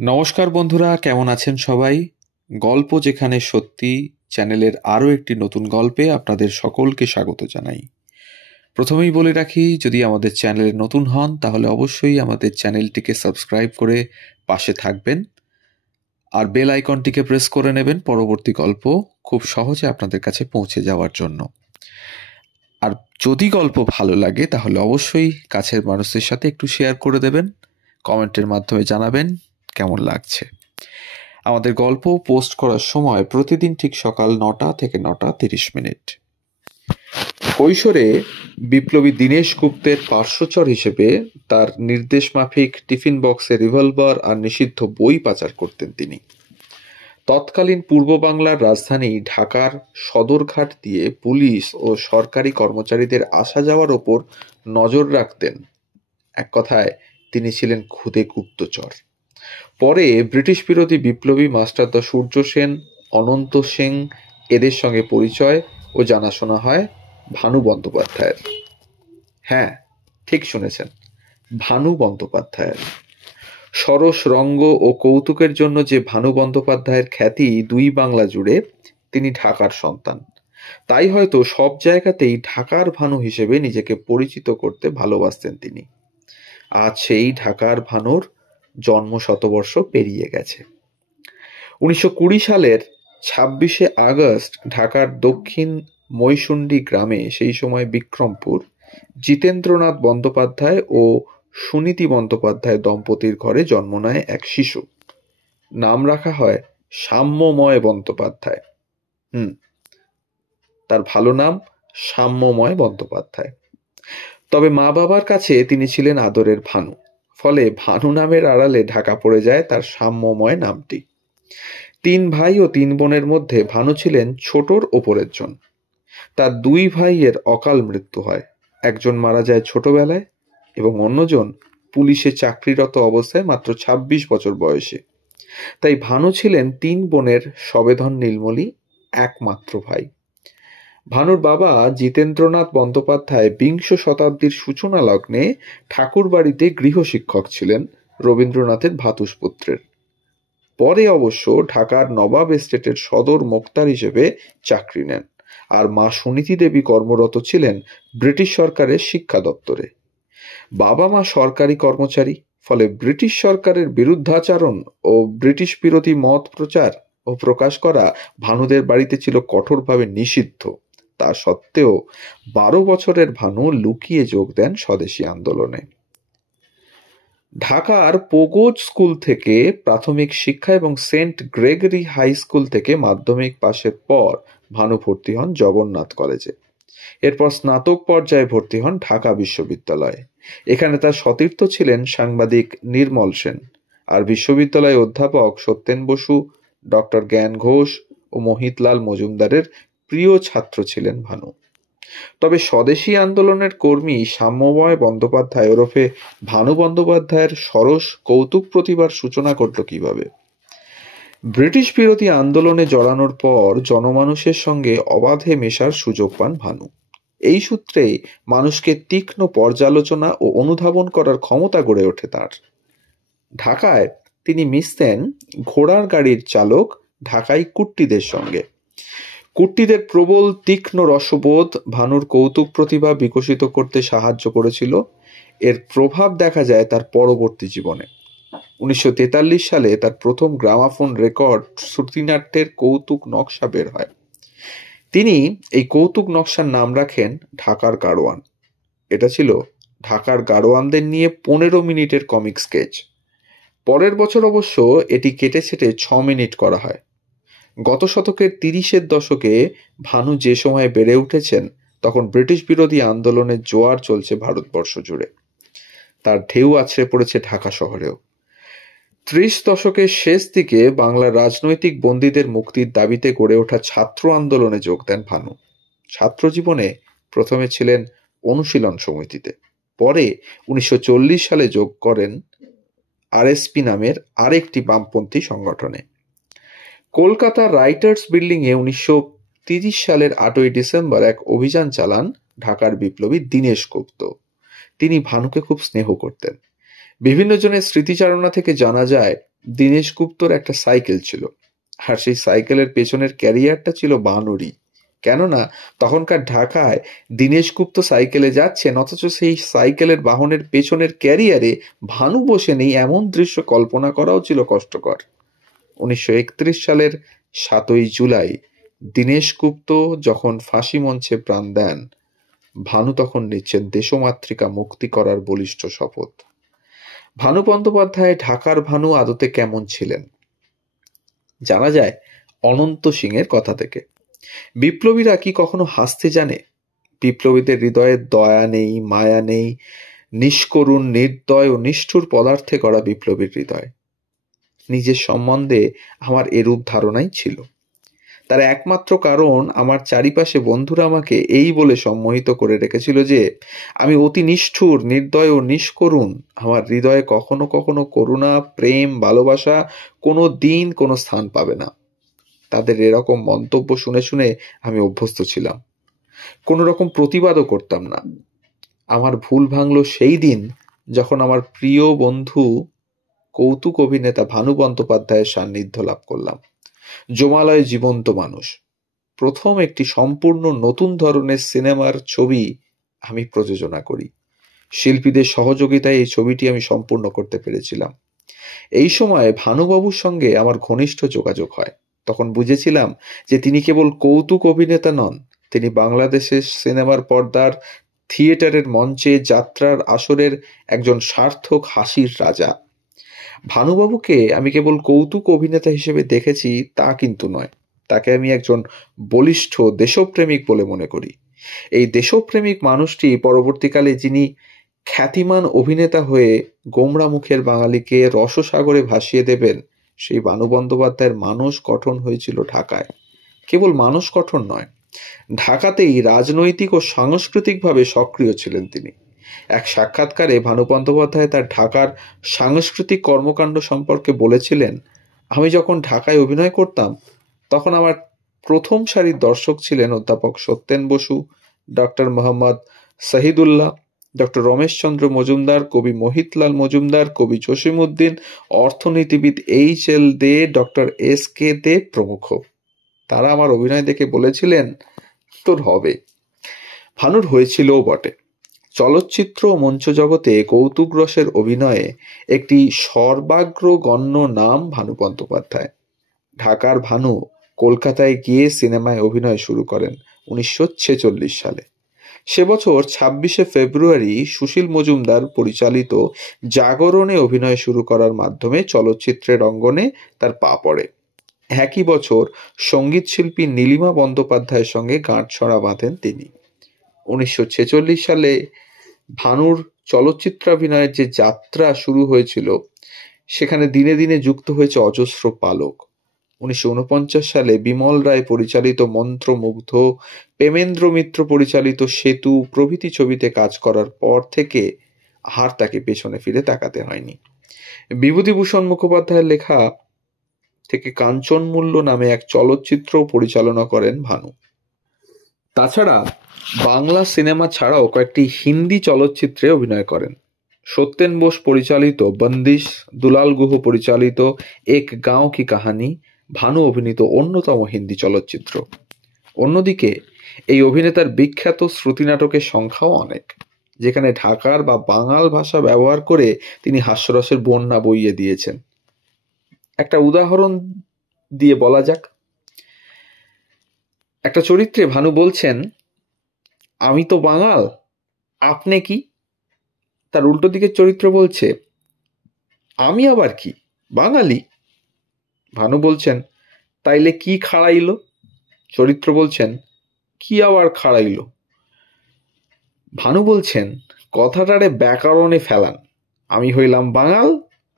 নমস্কার বন্ধুরা, কেমন আছেন সবাই? গল্প যেখানে সত্যি চ্যানেলের আরও একটি নতুন গল্পে আপনাদের সকলকে স্বাগত জানাই। প্রথমেই বলে রাখি, যদি আমাদের চ্যানেলে নতুন হন তাহলে অবশ্যই আমাদের চ্যানেলটিকে সাবস্ক্রাইব করে পাশে থাকবেন আর বেল আইকনটিকে প্রেস করে নেবেন পরবর্তী গল্প খুব সহজে আপনাদের কাছে পৌঁছে যাওয়ার জন্য। আর যদি গল্প ভালো লাগে তাহলে অবশ্যই কাছের মানুষদের সাথে একটু শেয়ার করে দেবেন, কমেন্টের মাধ্যমে জানাবেন কেমন লাগছে। আমাদের গল্প পোস্ট করার সময় প্রতিদিন ঠিক সকাল 9টা থেকে 9:30। কৈশোরে বিপ্লবী দীনেশ গুপ্তের পার্শ্বচর হিসেবে তার নির্দেশ মাফিক টিফিন বক্সে রিভলভার আর নিষিদ্ধ বই পাচার করতেন তিনি। তৎকালীন পূর্ব বাংলার রাজধানী ঢাকার সদরঘাট দিয়ে পুলিশ ও সরকারি কর্মচারীদের আসা যাওয়ার ওপর নজর রাখতেন। এক কথায় তিনি ছিলেন খুদে গুপ্তচর। পরে ব্রিটিশ বিরোধী বিপ্লবী মাস্টারদা সূর্য সেন, অনন্ত সিং এদের সঙ্গে পরিচয় ও জানাশোনা হয় ভানু বন্দ্যোপাধ্যায়ের। হ্যাঁ, ঠিক শুনেছেন, ভানু বন্দ্যোপাধ্যায়ের। সরস রঙ্গ ও কৌতুকের জন্য যে ভানু বন্দ্যোপাধ্যায়ের খ্যাতি দুই বাংলা জুড়ে, তিনি ঢাকার সন্তান। তাই হয়তো সব জায়গাতেই ঢাকার ভানু হিসেবে নিজেকে পরিচিত করতে ভালোবাসতেন তিনি। আজ সেই ঢাকার ভানুর জন্ম শতবর্ষ পেরিয়ে গেছে। 1920 সালের 26শে আগস্ট ঢাকার দক্ষিণ মৈশুণ্ডি গ্রামে, সেই সময় বিক্রমপুর, জিতেন্দ্রনাথ বন্দ্যোপাধ্যায় ও সুনীতি বন্দ্যোপাধ্যায় দম্পতির ঘরে জন্ম নেয় এক শিশু। নাম রাখা হয় সাম্যময় বন্দ্যোপাধ্যায়। তার ভালো নাম সাম্যময় বন্দ্যোপাধ্যায়। তবে মা বাবার কাছে তিনি ছিলেন আদরের ভানু। ফলে ভানু নামের আড়ালে ঢাকা পড়ে যায় তার সাম্যময় নামটি। 3 ভাই ও 3 বোনের মধ্যে ভানু ছিলেন ছোটর ওপরের জন। তার 2 ভাইয়ের অকাল মৃত্যু হয়। একজন মারা যায় ছোটবেলায় এবং অন্যজন পুলিশে চাকরিরত অবস্থায় মাত্র 26 বছর বয়সে। তাই ভানু ছিলেন 3 বোনের সবেধন নীলমণি একমাত্র ভাই। ভানুর বাবা জিতেন্দ্রনাথ বন্দ্যোপাধ্যায় বিংশ শতাব্দীর সূচনা লগ্নে ঠাকুরবাড়িতে গৃহশিক্ষক ছিলেন রবীন্দ্রনাথের ভ্রাতুষ্পুত্রের। পরে অবশ্য ঢাকার নবাব এস্টেটের সদর মোক্তার হিসেবে চাকরি নেন। আর মা সুনীতি দেবী কর্মরত ছিলেন ব্রিটিশ সরকারের শিক্ষা দপ্তরে। বাবা মা সরকারি কর্মচারী, ফলে ব্রিটিশ সরকারের বিরুদ্ধাচরণ ও ব্রিটিশ বিরোধী মত প্রচার ও প্রকাশ করা ভানুদের বাড়িতে ছিল কঠোরভাবে নিষিদ্ধ। তা সত্ত্বেও 12 বছরের ভানু লুকিয়ে যোগ দেন স্বদেশী আন্দোলনে। ঢাকার পোগোজ স্কুল থেকে প্রাথমিক শিক্ষা এবং সেন্ট গ্রেগরি হাই স্কুল থেকে মাধ্যমিক পাশের পর ভানু ভর্তি হন জগন্নাথ কলেজে। এরপর স্নাতক পর্যায়ে ভর্তি হন ঢাকা বিশ্ববিদ্যালয়ে। এখানে তার সতীর্থ ছিলেন সাংবাদিক নির্মল সেন, আর বিশ্ববিদ্যালয়ে অধ্যাপক সত্যেন বসু, ডক্টর জ্ঞান ঘোষ ও মোহিতলাল মজুমদারের প্রিয় ছাত্র ছিলেন ভানু। তবে স্বদেশী আন্দোলনের কর্মী সাম্যময় বন্দ্যোপাধ্যায় ওরফে ভানু বন্দ্যোপাধ্যায়ের সরস কৌতুক প্রতিভার সূচনা ঘটল কিভাবে? ব্রিটিশ বিরোধী আন্দোলনে জড়ানোর পর জনমানুষের সঙ্গে অবাধে মেশার সুযোগ পান ভানু। এই সূত্রেই মানুষকে তীক্ষ্ণ পর্যালোচনা ও অনুধাবন করার ক্ষমতা গড়ে ওঠে তাঁর। ঢাকায় তিনি মিশতেন ঘোড়ার গাড়ির চালক ঢাকাই কুট্টিদের সঙ্গে। কুট্টিদের প্রবল তীক্ষ্ণ রসবোধ ভানুর কৌতুক প্রতিভা বিকশিত করতে সাহায্য করেছিল। এর প্রভাব দেখা যায় তার পরবর্তী জীবনে। 1943 সালে তার প্রথম গ্রামাফোন রেকর্ড শ্রুতিনাট্যের কৌতুক নকশা বের হয়। তিনি এই কৌতুক নকশার নাম রাখেন ঢাকার গাড়োয়ান। এটা ছিল ঢাকার গাড়োয়ানদের নিয়ে 15 মিনিটের কমিক স্কেচ। পরের বছর অবশ্য এটি কেটে ছেটে 6 মিনিট করা হয়। গত শতকের 30-এর দশকে ভানু যে সময়ে বেড়ে উঠেছেন, তখন ব্রিটিশ বিরোধী আন্দোলনের জোয়ার চলছে ভারতবর্ষ জুড়ে। তার ঢেউ আছড়ে পড়েছে ঢাকা শহরেও। 30 দশকের শেষ দিকে বাংলার রাজনৈতিক বন্দীদের মুক্তির দাবিতে গড়ে ওঠা ছাত্র আন্দোলনে যোগ দেন ভানু। ছাত্র জীবনে প্রথমে ছিলেন অনুশীলন সমিতিতে, পরে 1940 সালে যোগ করেন আরএসপি নামের আরেকটি বামপন্থী সংগঠনে। কলকাতার রাইটার্স বিল্ডিংয়ে 1930 সালের 8ই ডিসেম্বর এক অভিযান চালান ঢাকার বিপ্লবী দীনেশ গুপ্ত। তিনি ভানুকে খুব স্নেহ করতেন। বিভিন্ন জনের স্মৃতিচারণা থেকে জানা যায় দীনেশ গুপ্তর একটা সাইকেল ছিল, আর সেই সাইকেলের পেছনের ক্যারিয়ারটা ছিল বানরই। কেননা তখনকার ঢাকায় দীনেশ গুপ্ত সাইকেলে যাচ্ছেন, অথচ সেই সাইকেলের বাহনের পেছনের ক্যারিয়ারে ভানু বসে নেই, এমন দৃশ্য কল্পনা করাও ছিল কষ্টকর। 1931 সালের 7ই জুলাই দীনেশ গুপ্ত যখন ফাঁসি মঞ্চে প্রাণ দেন, ভানু তখন নিচ্ছেন দেশমাতৃকা মুক্তি করার বলিষ্ঠ শপথ। ভানু বন্দ্যোপাধ্যায় ঢাকার ভানু আদতে কেমন ছিলেন জানা যায় অনন্ত সিংয়ের কথা থেকে। বিপ্লবীরা কি কখনো হাসতে জানে? বিপ্লবীদের হৃদয়ে দয়া নেই, মায়া নেই, নিষ্করুণ, নির্দয় ও নিষ্ঠুর পদার্থে গড়া বিপ্লবীর হৃদয়। নিজের সম্বন্ধে আমার এরূপ ধারণাই ছিল। তার একমাত্র কারণ আমার চারিপাশে বন্ধুরা আমাকে এই বলে সম্মোহিত করে রেখেছিল যে আমি অতি নিষ্ঠুর, নির্দয় ও নিষ্করুণ। আমার হৃদয়ে কখনো কখনো করুণা, প্রেম, ভালোবাসা কোনো দিন কোনো স্থান পাবে না। তাদের এরকম মন্তব্য শুনে শুনে আমি অভ্যস্ত ছিলাম, কোনো রকম প্রতিবাদও করতাম না। আমার ভুল ভাঙলো সেই দিন যখন আমার প্রিয় বন্ধু কৌতুক অভিনেতা ভানু বন্দ্যোপাধ্যায়ের সান্নিধ্য লাভ করলাম। জমালয় জীবন্ত মানুষ, প্রথম একটি সম্পূর্ণ নতুন ধরনের সিনেমার ছবি আমি প্রযোজনা করি। শিল্পীদের সহযোগিতায় এই ছবিটি আমি সম্পূর্ণ করতে পেরেছিলাম। এই সময় ভানুবাবুর সঙ্গে আমার ঘনিষ্ঠ যোগাযোগ হয়। তখন বুঝেছিলাম যে তিনি কেবল কৌতুক অভিনেতা নন, তিনি বাংলাদেশের সিনেমার পর্দার, থিয়েটারের মঞ্চে, যাত্রার আসরের একজন সার্থক হাসির রাজা। ভানুবাবুকে আমি কেবল কৌতুক অভিনেতা হিসেবে দেখেছি তা কিন্তু নয়, তাকে আমি একজন বলিষ্ঠ দেশপ্রেমিক বলে মনে করি। এই দেশপ্রেমিক মানুষটি পরবর্তীকালে যিনি খ্যাতিমান অভিনেতা হয়ে গোমরা মুখের বাঙালিকে রসসাগরে ভাসিয়ে দেবেন, সেই ভানু বন্দ্যোপাধ্যায়ের মানস গঠন হয়েছিল ঢাকায়। কেবল মানস গঠন নয়, ঢাকাতেই রাজনৈতিক ও সাংস্কৃতিকভাবে সক্রিয় ছিলেন তিনি। এক সাক্ষাৎকারে ভানু বন্দ্যোপাধ্যায় তার ঢাকার সাংস্কৃতিক কর্মকাণ্ড সম্পর্কে বলেছিলেন, আমি যখন ঢাকায় অভিনয় করতাম তখন আমার প্রথম সারির দর্শক ছিলেন অধ্যাপক সত্যেন বসু, ডক্টর মোহাম্মদ শহীদুল্লাহ, ডক্টর রমেশচন্দ্র মজুমদার, কবি মোহিতলাল মজুমদার, কবি জসিমউদ্দিন, অর্থনীতিবিদ এইচ.এল. দে, ডক্টর এস.কে. দে প্রমুখ। তারা আমার অভিনয় দেখে বলেছিলেন, তোর হবে। ভানুর হয়েছিলও বটে। চলচ্চিত্র ও মঞ্চ জগতে কৌতুক রসের অভিনয়ে একটি সর্বাগ্রগণ্য নাম ভানু বন্দ্যোপাধ্যায়। ঢাকার ভানু কলকাতায় গিয়ে সিনেমায় অভিনয় শুরু করেন 1946 সালে। সে বছর 26শে ফেব্রুয়ারি সুশীল মজুমদার পরিচালিত জাগরণে অভিনয় শুরু করার মাধ্যমে চলচ্চিত্রের অঙ্গনে তার পা পড়ে। একই বছর সঙ্গীত শিল্পী নীলিমা বন্দ্যোপাধ্যায়ের সঙ্গে গাঁটছড়া বাঁধেন তিনি। 1946 সালে ভানুর চলচ্চিত্রাভিনয়ের যে যাত্রা শুরু হয়েছিল, সেখানে দিনে দিনে যুক্ত হয়েছে অজস্র পালক। 1949 সালে বিমল রায় পরিচালিত মন্ত্রমুগ্ধ, প্রেমেন্দ্র মিত্র পরিচালিত সেতু প্রভৃতি ছবিতে কাজ করার পর থেকে আর তাকে পেছনে ফিরে তাকাতে হয়নি। বিভূতিভূষণ মুখোপাধ্যায়ের লেখা থেকে কাঞ্চন মূল্য নামে এক চলচ্চিত্র পরিচালনা করেন ভানু। তাছাড়া বাংলা সিনেমা ছাড়াও কয়েকটি হিন্দি চলচ্চিত্রে অভিনয় করেন। সত্যেন বোস পরিচালিত বন্দিশ, দুলাল গুহ পরিচালিত এক গাঁও কি কাহানি ভানু অভিনীত অন্যতম হিন্দি চলচ্চিত্র। অন্যদিকে এই অভিনেতার বিখ্যাত শ্রুতি নাটকের সংখ্যাও অনেক, যেখানে ঢাকার বা বাঙাল ভাষা ব্যবহার করে তিনি হাস্যরসের বন্যা বইয়ে দিয়েছেন। একটা উদাহরণ দিয়ে বলা যাক। একটা চরিত্রে ভানু বলছেন, আমি তো বাঙাল, আপনি কি? তার উল্টো দিকের চরিত্র বলছে, আমি আবার কি, বাঙালি। ভানু বলছেন, তাইলে কি খাড়াইলো? চরিত্র বলছেন, কি আবার খাড়াইলো? ভানু বলছেন, কথাটারে ব্যাকরণে ফেলান, আমি হইলাম বাঙাল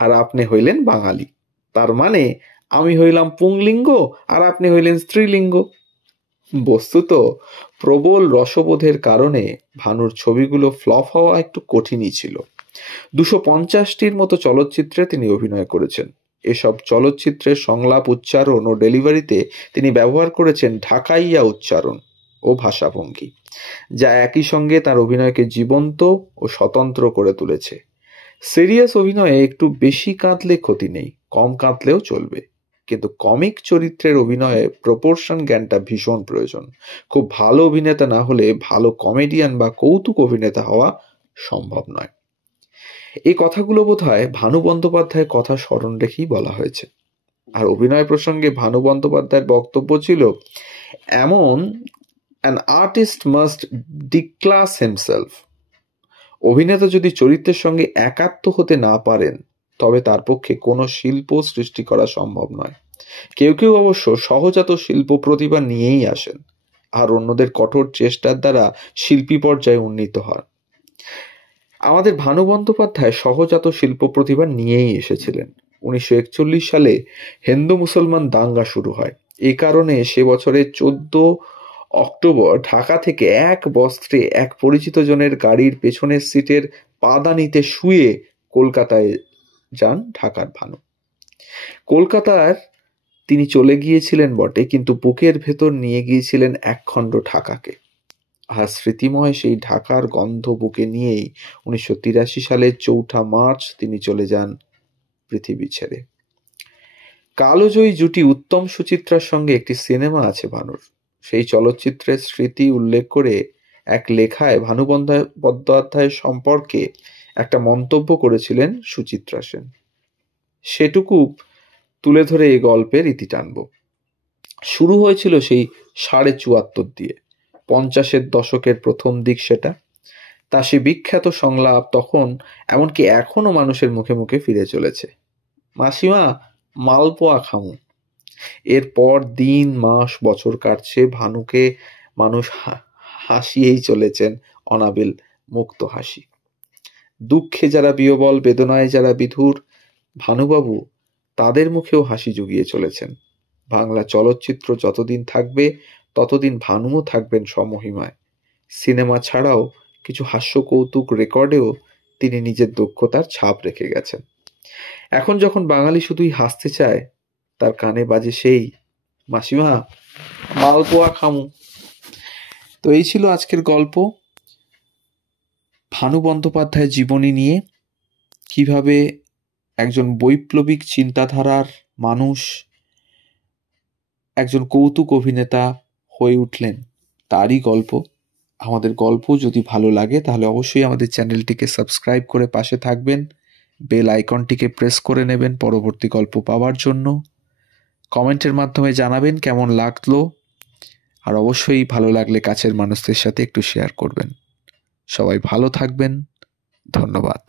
আর আপনি হইলেন বাঙালি, তার মানে আমি হইলাম পুংলিঙ্গ আর আপনি হইলেন স্ত্রীলিঙ্গ। বস্তুত প্রবল রসবোধের কারণে ভানুর ছবিগুলো ফ্লপ হওয়া একটু কঠিনই ছিল। 250টির মতো চলচ্চিত্রে তিনি অভিনয় করেছেন। এসব চলচ্চিত্রের সংলাপ, উচ্চারণ ও ডেলিভারিতে তিনি ব্যবহার করেছেন ঢাকাইয়া উচ্চারণ ও ভাষাভঙ্গি, যা একই সঙ্গে তার অভিনয়কে জীবন্ত ও স্বতন্ত্র করে তুলেছে। সিরিয়াস অভিনয়ে একটু বেশি কাঁদলে ক্ষতি নেই, কম কাঁদলেও চলবে, কিন্তু কমিক চরিত্রের অভিনয়ে প্রপোর্শন জ্ঞানটা ভীষণ প্রয়োজন। খুব ভালো অভিনেতা না হলে ভালো কমেডিয়ান বা কৌতুক অভিনেতা হওয়া সম্ভব নয়। এই কথাগুলো বোধহয় ভানু বন্দ্যোপাধ্যায়ের কথা স্মরণ রেখেই বলা হয়েছে। আর অভিনয় প্রসঙ্গে ভানু বন্দ্যোপাধ্যায়ের বক্তব্য ছিল এমন, অ্যান আর্টিস্ট মাস্ট ডিক্লাস হিমসেলফ। অভিনেতা যদি চরিত্রের সঙ্গে একাত্ম হতে না পারেন তবে তার পক্ষে কোনো শিল্প সৃষ্টি করা সম্ভব নয়। কেউ কেউ অবশ্য সহজাত শিল্প প্রতিভা নিয়েই আসেন, আর অন্যদের কঠোর চেষ্টার দ্বারা শিল্পী পর্যায়ে উন্নীত হন। আমাদের ভানু বন্দ্যোপাধ্যায় সহজাত শিল্প প্রতিভা নিয়েই এসেছিলেন। 1941 সালে হিন্দু মুসলমান দাঙ্গা শুরু হয়। এই কারণে সে বছরের 14 অক্টোবর ঢাকা থেকে এক বস্ত্রে এক পরিচিত জনের গাড়ির পেছনের সিটের পাদানিতে শুয়ে কলকাতায় যান ঢাকার ভানু। কলকাতার তিনি চলে গিয়েছিলেন বটে, কিন্তু বুকের ভেতর নিয়ে গিয়েছিলেন একখণ্ড ঢাকাকে। আর স্মৃতিময় সেই ঢাকার গন্ধ বুকে নিয়েই 1983 সালের 4 মার্চ তিনি চলে যান পৃথিবী ছেড়ে। কালোজয়ী জুটি উত্তম সুচিত্রার সঙ্গে একটি সিনেমা আছে ভানুর। সেই চলচ্চিত্রের স্মৃতি উল্লেখ করে এক লেখায় ভানু বন্দ্যোপাধ্যায়ের সম্পর্কে একটা মন্তব্য করেছিলেন সুচিত্রা সেন। সেটুকু তুলে ধরে এই গল্পের ইতি টানব। শুরু হয়েছিল সেই 74.5 দিয়ে, 50-এর দশকের প্রথম দিক সেটা। তা সে বিখ্যাত সংলাপ তখন এমনকি এখনো মানুষের মুখে মুখে ফিরে চলেছে, মাসিমা মালপোয়া খামু। এরপর দিন মাস বছর কাটছে, ভানুকে মানুষ হাসিয়েই চলেছেন, অনাবিল মুক্ত হাসি। দুঃখে যারা বিহ্বল, বেদনায় যারা বিধুর, ভানুবাবু তাদের মুখেও হাসি জুগিয়ে চলেছেন। বাংলা চলচ্চিত্র যতদিন থাকবে ততদিন ভানুও থাকবেন সমহিমায়। সিনেমা ছাড়াও কিছু হাস্য কৌতুক রেকর্ডেও তিনি নিজের দক্ষতার ছাপ রেখে গেছেন। এখন যখন বাঙালি শুধুই হাসতে চায়, তার কানে বাজে সেই মাসিমা মালপোয়া খামু। তো এই ছিল আজকের গল্প, ভানু বন্দ্যোপাধ্যায়ের জীবনী নিয়ে। কিভাবে একজন বৈপ্লবিক চিন্তাধারার মানুষ একজন কৌতুক অভিনেতা হয়ে উঠলেন, তারই গল্প। আমাদের গল্প যদি ভালো লাগে তাহলে অবশ্যই আমাদের চ্যানেলটিকে সাবস্ক্রাইব করে পাশে থাকবেন, বেল আইকনটিকে প্রেস করে নেবেন পরবর্তী গল্প পাওয়ার জন্য। কমেন্টের মাধ্যমে জানাবেন কেমন লাগলো, আর অবশ্যই ভালো লাগলে কাছের মানুষদের সাথে একটু শেয়ার করবেন। সবাই ভালো থাকবেন, ধন্যবাদ।